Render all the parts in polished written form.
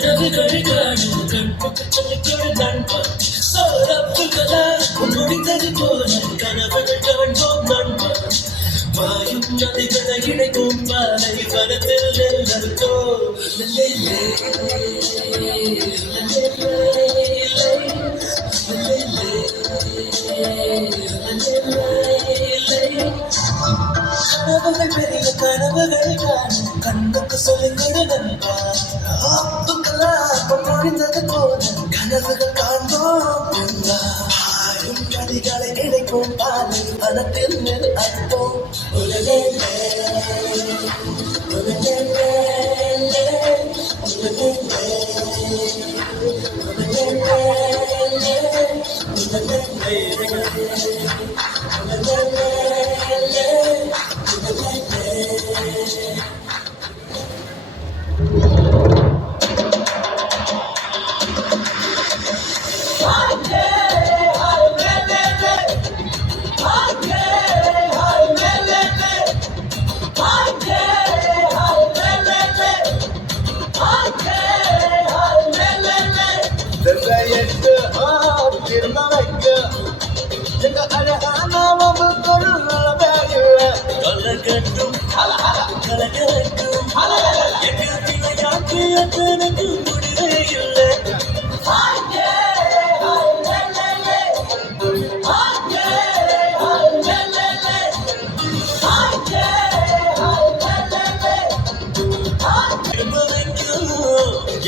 கனவுகள் காணும் கண்புக்கு சொல்லிக்கொடு நண்பா சோரப்புகளா முடிந்தது போல கனவுகள் காண்போம் நண்பா மாயும் நதிகளை இணைக்கும் பாலை வரத்தில் நெல்லோ கனவுகள் பெரிய கனவுகள் காணும் கண்ணுக்கு சொல்லிக்கொடு நண்பா முடிந்தது போல கனவுகள் காண்போம் நண்பா ஆயும் நதிகளை இணைக்கும் பாலை வனத்தில் நெல் அற்போம் உலகே கலகட்டும் கலகட்டும் எங்கள் விளையாட்டு அத்தனுக்கு முடிவே இல்லை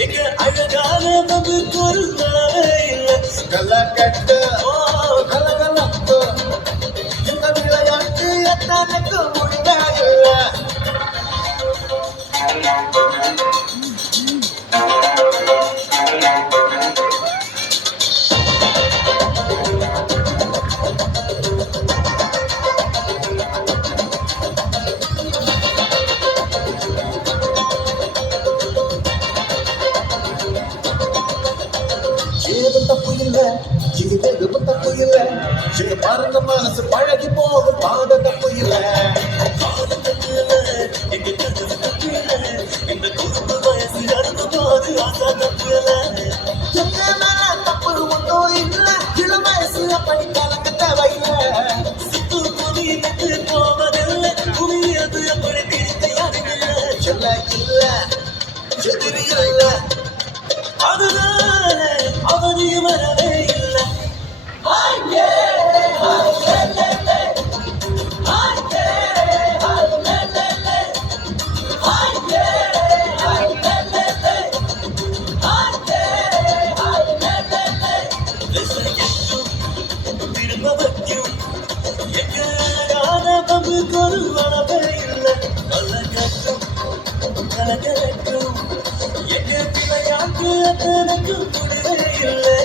எங்க அழகான நமக்கு ஒரு நாளே இல்லை கலகட்டு கலகலப்பு எங்க விளையாட்டு அத்தனுக்கு முடிவே இல்லை தப்பு இல்லை இது வெறும் தப்பு இல்லை இது மறந்த மனசு பழகி போகும் பாத தப்பு இல்லை இந்த குடும்ப வயசு நடந்து போது ஆசா தப்பு இல்லை தப்பு ஒன்றும் இல்லை இளம் வயசு அப்படி கலக்க தேவையில்லை சித்து புதியது போவதில்லை புதியது அப்படி திருத்த யாருமில்லை சொல்ல இல்லை எதிரி இல்லை அதுதான் அவதியும் வரவே இல்லை திரும்ப வைக்கும் எங்கான பங்குக்கு ஒரு வரவே இல்லை கலகட்டும் கலகட்டும் எங்க விளையாட்டு அத்தனுக்கு முடிவே இல்லை